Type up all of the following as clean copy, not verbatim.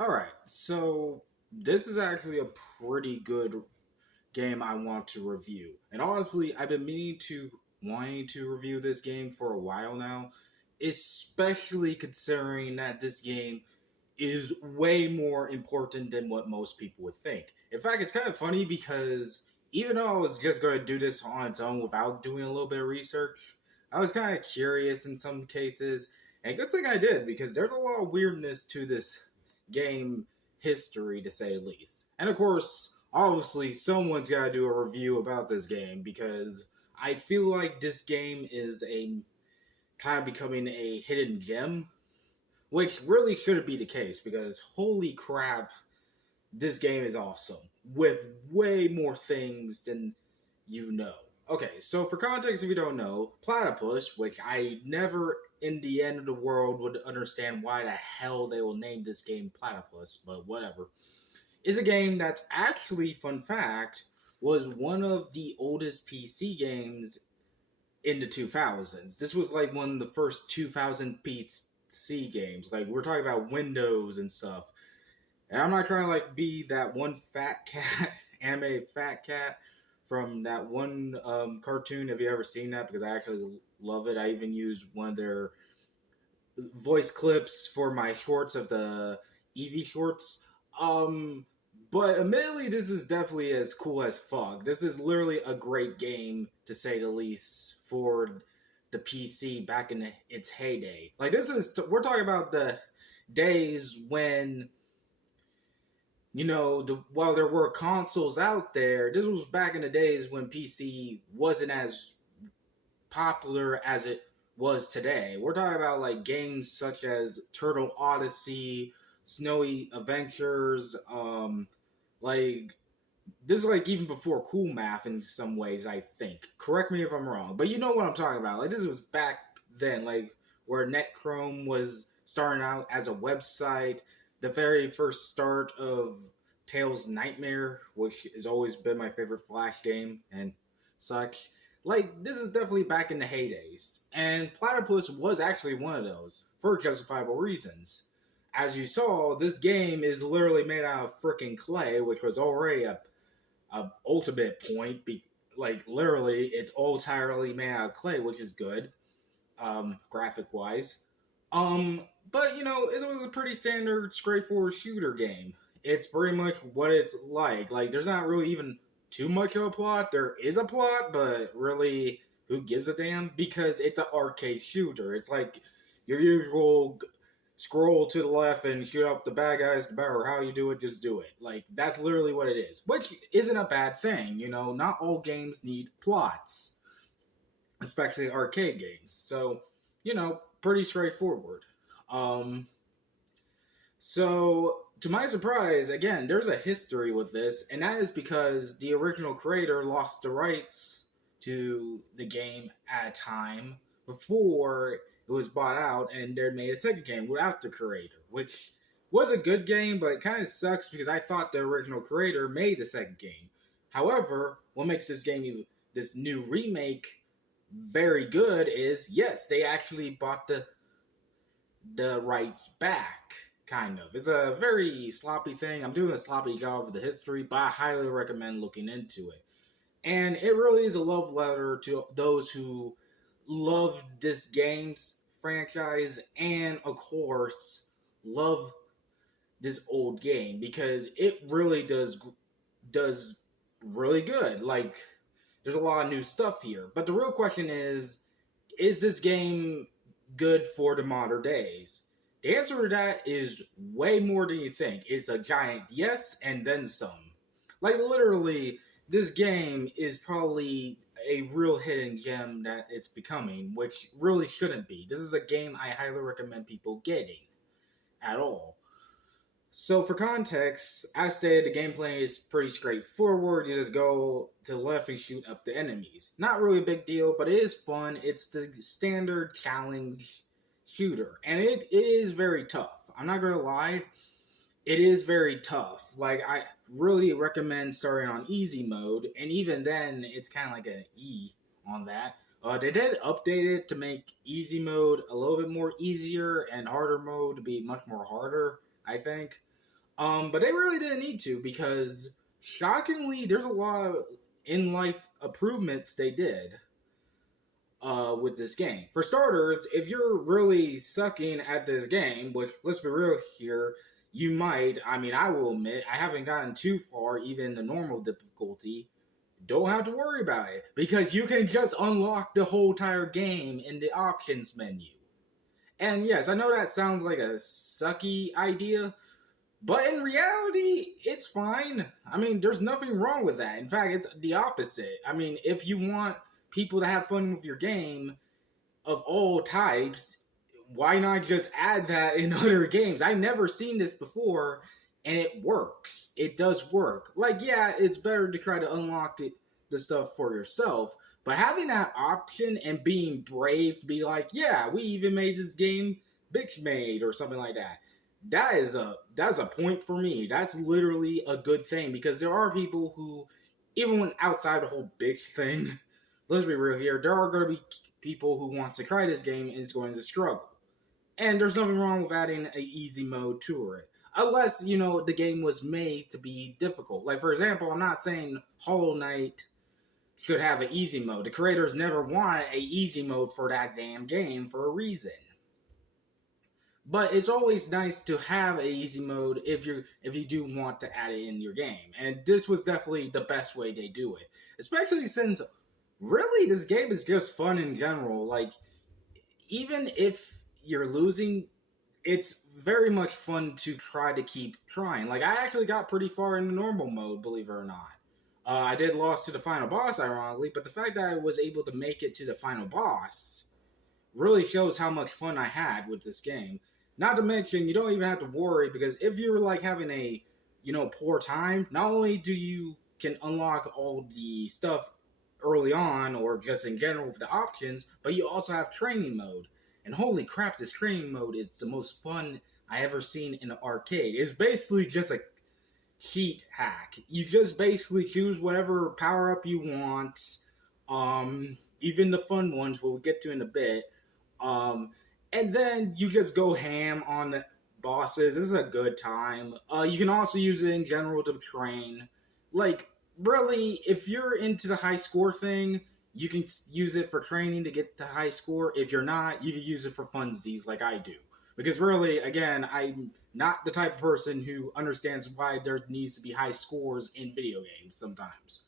All right, so this is actually a pretty good game I want to review. And honestly, I've been wanting to review this game for a while now, especially considering that this game is way more important than what most people would think. In fact, it's kind of funny because even though I was just going to do this on its own without doing a little bit of research, I was kind of curious in some cases. And good thing I did because there's a lot of weirdness to this game history, to say the least. And of course, obviously, someone's got to do a review about this game because I feel like this game is a kind of becoming a hidden gem, which really shouldn't be the case because holy crap, this game is awesome with way more things than you know. Okay, so for context, if you don't know, Platypus, which I never in the end of the world would understand why the hell they will name this game Platypus, but whatever, is a game that's actually, fun fact, was one of the oldest PC games in the 2000s. This was like one of the first 2000 PC games. Like, we're talking about Windows and stuff. And I'm not trying to like be that one fat cat, anime fat cat from that one cartoon. Have you ever seen that? Because I actually love it. I even use one of their voice clips for my shorts of the Eevee shorts. Um, but admittedly, this is definitely as cool as fuck. This is literally a great game, to say the least, for the PC back in its heyday. Like, we're talking about the days when, while there were consoles out there, this was back in the days when PC wasn't as popular as it was today. We're talking about like games such as Turtle Odyssey, Snowy Adventures, like this is like even before Cool Math in some ways, I think. Correct me if I'm wrong, but you know what I'm talking about. Like this was back then, like where Netchrome was starting out as a website, the very first start of Tails Nightmare, which has always been my favorite Flash game and such. Like this is definitely back in the heydays, and Platypus was actually one of those for justifiable reasons. As you saw, this game is literally made out of freaking clay, which was already a ultimate point. Like literally, it's all entirely made out of clay, which is good, graphic wise. But it was a pretty standard, straightforward shooter game. It's pretty much what it's like. Like, there's not really even too much of a plot. There is a plot, but really, who gives a damn? Because it's an arcade shooter. It's like your usual scroll to the left and shoot up the bad guys, no matter how you do it, just do it. Like, that's literally what it is. Which isn't a bad thing, not all games need plots, especially arcade games. So, pretty straightforward. Um, so, to my surprise, again, there's a history with this, and that is because the original creator lost the rights to the game at a time before it was bought out, and they made a second game without the creator, which was a good game, but it kind of sucks because I thought the original creator made the second game. However, what makes this game, this new remake, very good is yes, they actually bought the rights back. Kind of. It's a very sloppy thing. I'm doing a sloppy job of the history, but I highly recommend looking into it. And it really is a love letter to those who love this game's franchise and, of course, love this old game because it really does really good. Like, there's a lot of new stuff here. But the real question is this game good for the modern days? The answer to that is way more than you think. It's a giant yes and then some. Like, literally, this game is probably a real hidden gem that it's becoming, which really shouldn't be. This is a game I highly recommend people getting at all. So, for context, as stated, the gameplay is pretty straightforward. You just go to the left and shoot up the enemies. Not really a big deal, but it is fun. It's the standard challenge shooter, and it is very tough. I'm not gonna lie, it is very tough. Like, I really recommend starting on easy mode, and even then, it's kind of like an E on that. They did update it to make easy mode a little bit more easier and harder mode to be much more harder, I think. But they really didn't need to because shockingly, there's a lot of in life improvements they did with this game. For starters, if you're really sucking at this game, which let's be real here, you might. I mean, I will admit, I haven't gotten too far, even the normal difficulty. Don't have to worry about it because you can just unlock the whole entire game in the options menu. And yes, I know that sounds like a sucky idea, but in reality, it's fine. I mean, there's nothing wrong with that. In fact, it's the opposite. I mean, if you want people to have fun with your game of all types, why not just add that in other games? I've never seen this before, and it works. It does work. Like, yeah, it's better to try to unlock the stuff for yourself, but having that option and being brave to be like, yeah, we even made this game bitch made or something like that. That's a point for me. That's literally a good thing because there are people who, even when outside the whole bitch thing, let's be real here, there are going to be people who wants to try this game and is going to struggle. And there's nothing wrong with adding an easy mode to it. Unless, the game was made to be difficult. Like, for example, I'm not saying Hollow Knight should have an easy mode. The creators never wanted a easy mode for that damn game for a reason. But it's always nice to have a easy mode if you do want to add it in your game. And this was definitely the best way they do it. Especially since really this game is just fun in general. Like, even if you're losing, it's very much fun to try to keep trying. Like, I actually got pretty far in the normal mode, believe it or not. I did lose to the final boss, ironically, but the fact that I was able to make it to the final boss really shows how much fun I had with this game. Not to mention, you don't even have to worry because if you're like having a, poor time, not only do you can unlock all the stuff early on or just in general with the options, but you also have training mode. And holy crap, this training mode is the most fun I ever seen in an arcade. It's basically just a cheat hack. You just basically choose whatever power up you want. Even the fun ones we'll get to in a bit. And then you just go ham on the bosses. This is a good time. You can also use it in general to train. Like, really, if you're into the high score thing, you can use it for training to get to high score. If you're not, you can use it for funsies like I do. Because really, again, I'm not the type of person who understands why there needs to be high scores in video games sometimes.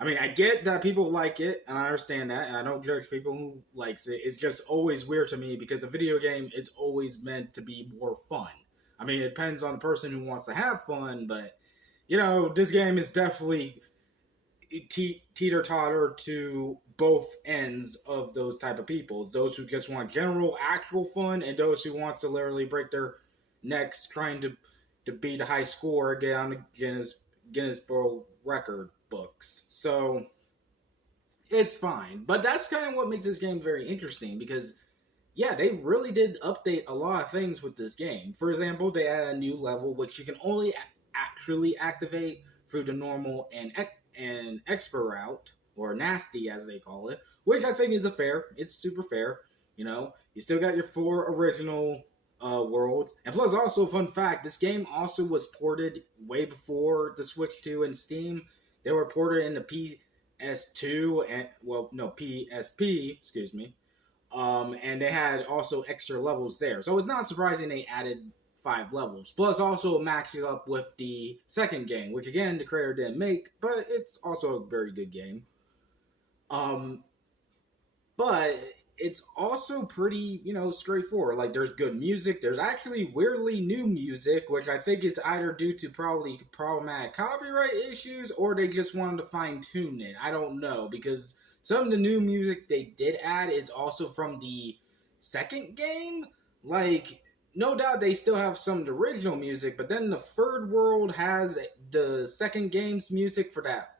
I mean, I get that people like it, and I understand that, and I don't judge people who likes it. It's just always weird to me because the video game is always meant to be more fun. I mean, it depends on the person who wants to have fun, but, this game is definitely teeter-totter to both ends of those type of people. Those who just want general, actual fun, and those who want to literally break their necks trying to beat a high score, get on the Guinness World Record books. So it's fine. But that's kind of what makes this game very interesting because, yeah, they really did update a lot of things with this game. For example, they added a new level which you can only actually activate through the normal and expert route, or nasty as they call it, which I think is it's super fair. You still got your 4 original worlds, and plus also fun fact, this game also was ported way before the Switch 2 and Steam. They were ported in the PS2 and PSP, excuse me. And they had also extra levels there, so it's not surprising they added 5 levels. Plus, also matching up with the second game, which again the creator didn't make, but it's also a very good game. But it's also pretty, straightforward. Like, there's good music. There's actually weirdly new music, which I think it's either due to probably problematic copyright issues or they just wanted to fine tune it. I don't know, because some of the new music they did add is also from the second game. Like, no doubt they still have some of the original music, but then the third world has the second game's music for that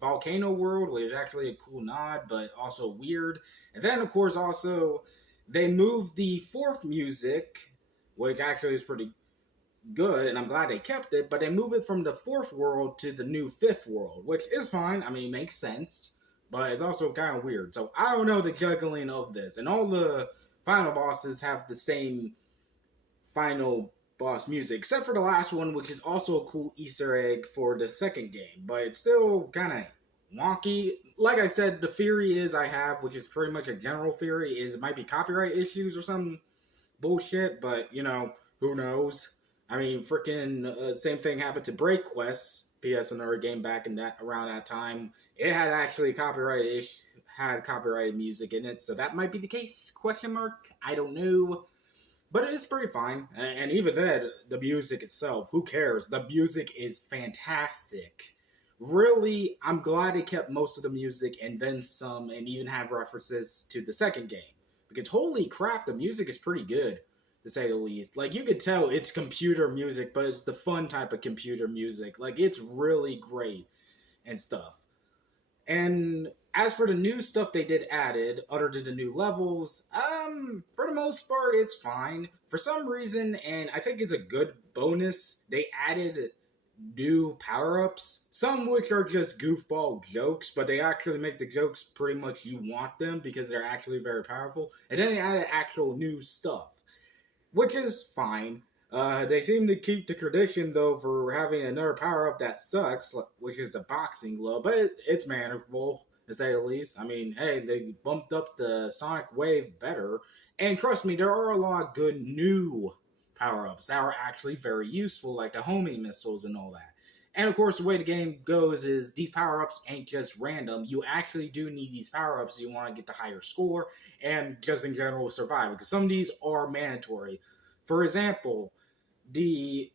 volcano world, which is actually a cool nod, but also weird. And then, of course, also, they moved the fourth music, which actually is pretty good, and I'm glad they kept it, but they moved it from the fourth world to the new fifth world, which is fine. I mean, it makes sense, but it's also kind of weird. So I don't know the juggling of this. And all the final bosses have the same final boss music, except for the last one, which is also a cool Easter egg for the second game, but it's still kind of wonky. Like I said, the theory is I have, which is pretty much a general theory, is it might be copyright issues or some bullshit, but who knows? I mean, freaking same thing happened to Break Quest, PS&R game back in that around that time. It had actually had copyrighted music in it, so that might be the case? Question mark. I don't know. But it is pretty fine. And even then, the music itself, who cares? The music is fantastic. Really, I'm glad it kept most of the music and then some, and even have references to the second game. Because holy crap, the music is pretty good, to say the least. Like, you could tell it's computer music, but it's the fun type of computer music. Like, it's really great and stuff. And as for the new stuff they did added, other than the new levels, for the most part, it's fine. For some reason, and I think it's a good bonus, they added new power-ups, some which are just goofball jokes, but they actually make the jokes pretty much you want them because they're actually very powerful. And then they added actual new stuff, which is fine. They seem to keep the tradition, though, for having another power-up that sucks, which is the boxing glove, but it's manageable, to say the least. I mean, hey, they bumped up the Sonic Wave better, and trust me, there are a lot of good new power-ups that are actually very useful, like the homing missiles and all that. And of course, the way the game goes is these power-ups ain't just random. You actually do need these power-ups if you want to get the higher score and just in general survive, because some of these are mandatory. For example, the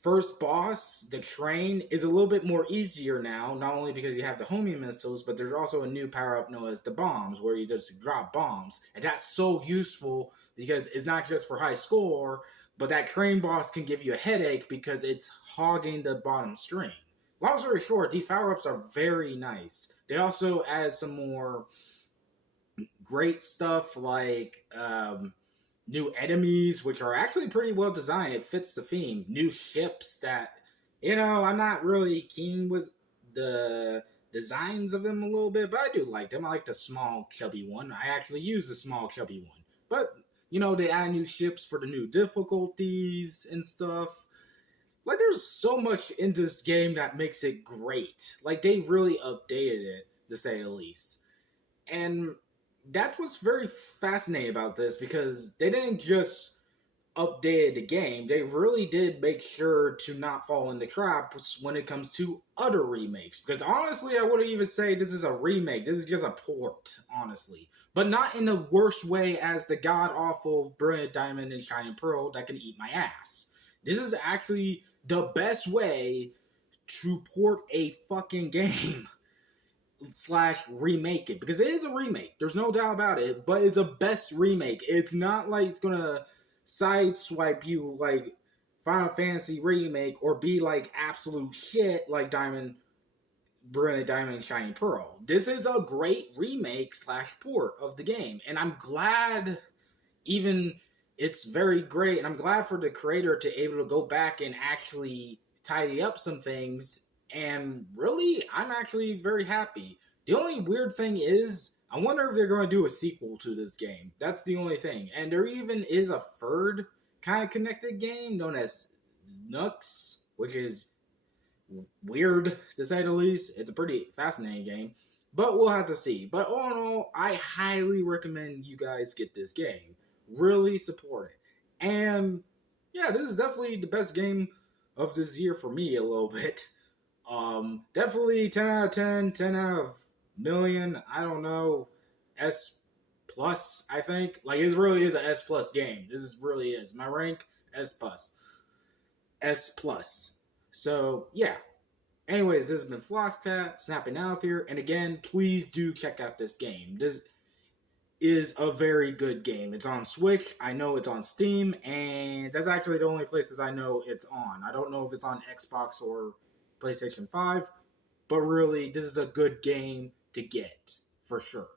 first boss, the train, is a little bit more easier now, not only because you have the homing missiles, but there's also a new power-up known as the bombs, where you just drop bombs. And that's so useful because it's not just for high score, but that train boss can give you a headache because it's hogging the bottom string. Long story short, these power-ups are very nice. They also add some more great stuff like new enemies, which are actually pretty well designed. It fits the theme. New ships that, I'm not really keen with the designs of them a little bit, but I do like them. I like the small, chubby one. I actually use the small, chubby one. But, they add new ships for the new difficulties and stuff. Like, there's so much in this game that makes it great. Like, they really updated it, to say the least. And that's what's very fascinating about this, because they didn't just update the game, they really did make sure to not fall into traps when it comes to other remakes. Because honestly, I wouldn't even say this is a remake, this is just a port, honestly. But not in the worst way as the god-awful Brilliant Diamond and Shining Pearl that can eat my ass. This is actually the best way to port a fucking game. / remake it, because it is a remake, there's no doubt about it, but it's a best remake. It's not like it's gonna sideswipe you like Final Fantasy Remake or be like absolute shit like Brilliant Diamond and Shining Pearl. This is a great remake / port of the game, and I'm glad even it's very great, and I'm glad for the creator to able to go back and actually tidy up some things. And really, I'm actually very happy. The only weird thing is, I wonder if they're going to do a sequel to this game. That's the only thing. And there even is a third kind of connected game known as Nux, which is weird, to say the least. It's a pretty fascinating game. But we'll have to see. But all in all, I highly recommend you guys get this game. Really support it. And yeah, this is definitely the best game of this year for me a little bit. Definitely 10 out of 10, 10 out of million, I don't know, S plus, I think. Like, it really is an S plus game. Really is. My rank, S plus. S plus. So, yeah. Anyways, this has been Flosscat, snapping out here. And again, please do check out this game. This is a very good game. It's on Switch. I know it's on Steam. And that's actually the only places I know it's on. I don't know if it's on Xbox or PlayStation 5, but really, this is a good game to get, for sure.